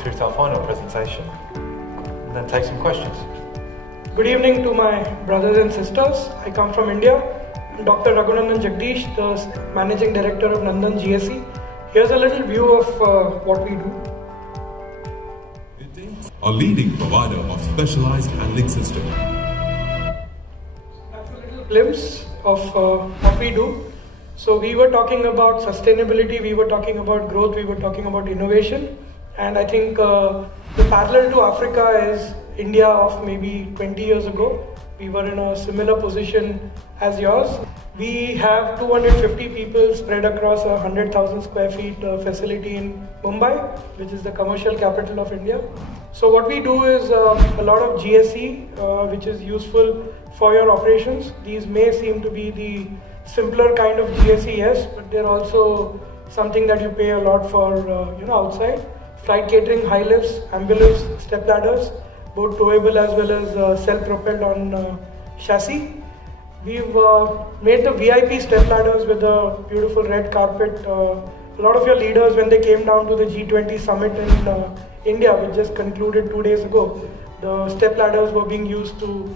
through to our final presentation and then take some questions. Good evening to my brothers and sisters. I come from India. I'm Dr. Raghunandan Jagdish, the Managing Director of Nandan GSE. Here's a little view of what we do. A leading provider of specialized handling system. That's a little glimpse of what we do. So we were talking about sustainability, we were talking about growth, we were talking about innovation. And I think the parallel to Africa is India of maybe 20 years ago. We were in a similar position as yours. We have 250 people spread across a 100,000 square feet facility in Mumbai, which is the commercial capital of India. So what we do is a lot of GSE, which is useful for your operations. These may seem to be the simpler kind of GSE, yes, but they're also something that you pay a lot for, outside. Flight catering, high lifts, ambulance, step ladders, both towable as well as self-propelled on chassis. We've made the VIP step ladders with a beautiful red carpet. A lot of your leaders, when they came down to the G20 summit in India, which just concluded 2 days ago, the step ladders were being used to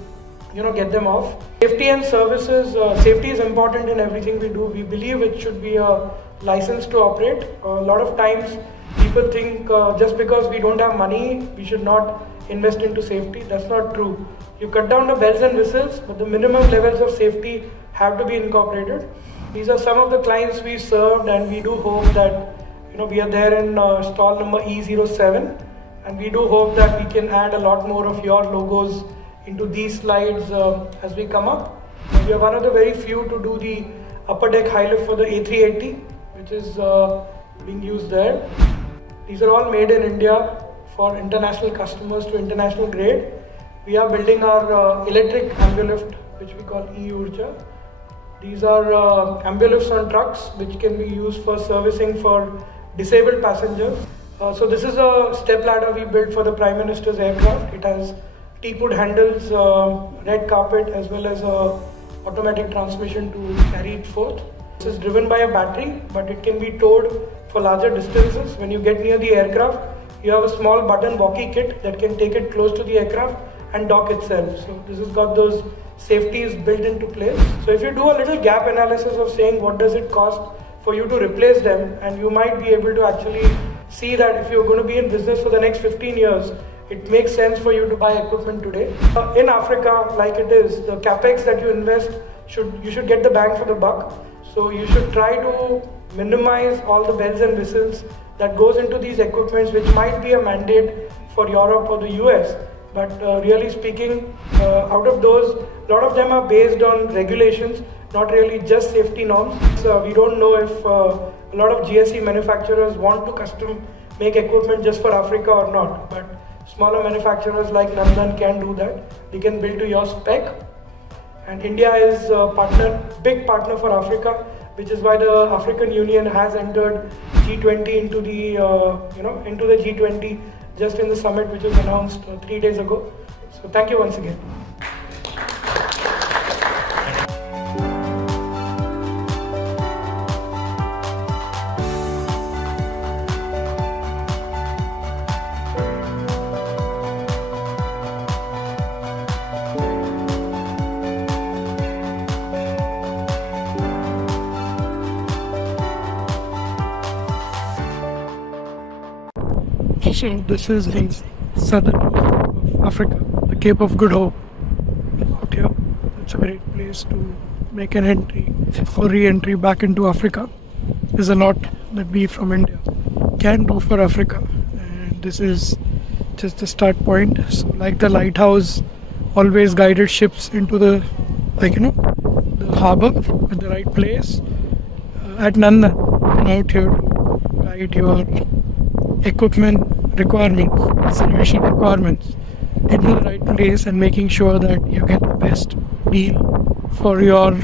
get them off. Safety and services, safety is important in everything we do. We believe it should be a license to operate. A lot of times people think just because we don't have money, we should not invest into safety. That's not true. You cut down the bells and whistles, but the minimum levels of safety have to be incorporated. These are some of the clients we served, and we do hope that we are there in stall number E07, and we do hope that we can add a lot more of your logos into these slides as we come up. We are one of the very few to do the upper deck high lift for the A380, which is being used there. These are all made in India for international customers to international grade. We are building our electric ambulift, which we call e-Urja. These are ambulifts on trucks, which can be used for servicing for disabled passengers. So this is a step ladder we built for the Prime Minister's aircraft. It has teakwood handles, red carpet, as well as a automatic transmission to carry it forth. This is driven by a battery, but it can be towed for larger distances. When you get near the aircraft, you have a small button walkie kit that can take it close to the aircraft and dock itself. So this has got those safeties built into place. So if you do a little gap analysis of saying what does it cost for you to replace them, and you might be able to actually see that if you're going to be in business for the next 15 years, it makes sense for you to buy equipment today. In Africa, like it is, the capex that you invest, you should get the bang for the buck. So you should try to minimize all the bells and whistles that goes into these equipments, which might be a mandate for Europe or the US. But really speaking, out of those, a lot of them are based on regulations, not really just safety norms. So we don't know if a lot of GSE manufacturers want to custom make equipment just for Africa or not. But smaller manufacturers like Nandan can do that. They can build to your spec. And India is a big partner for Africa, which is why the African Union has entered G20 into the into the G20 just in the summit, which was announced 3 days ago. So thank you once again. So this is the southern of Africa, the Cape of Good Hope. Out here, it's a great place to make an entry or re-entry back into Africa. There's a lot that we from India can do for Africa, and this is just the start point. So like the lighthouse always guided ships into the the harbor at the right place, at Nandan, out here to guide your equipment requirements, solution requirements into the right place, and making sure that you get the best deal for your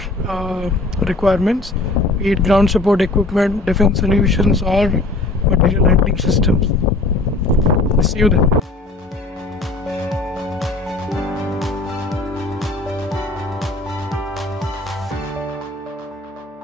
requirements, be it ground support equipment, defense solutions, or material handling systems. See you then.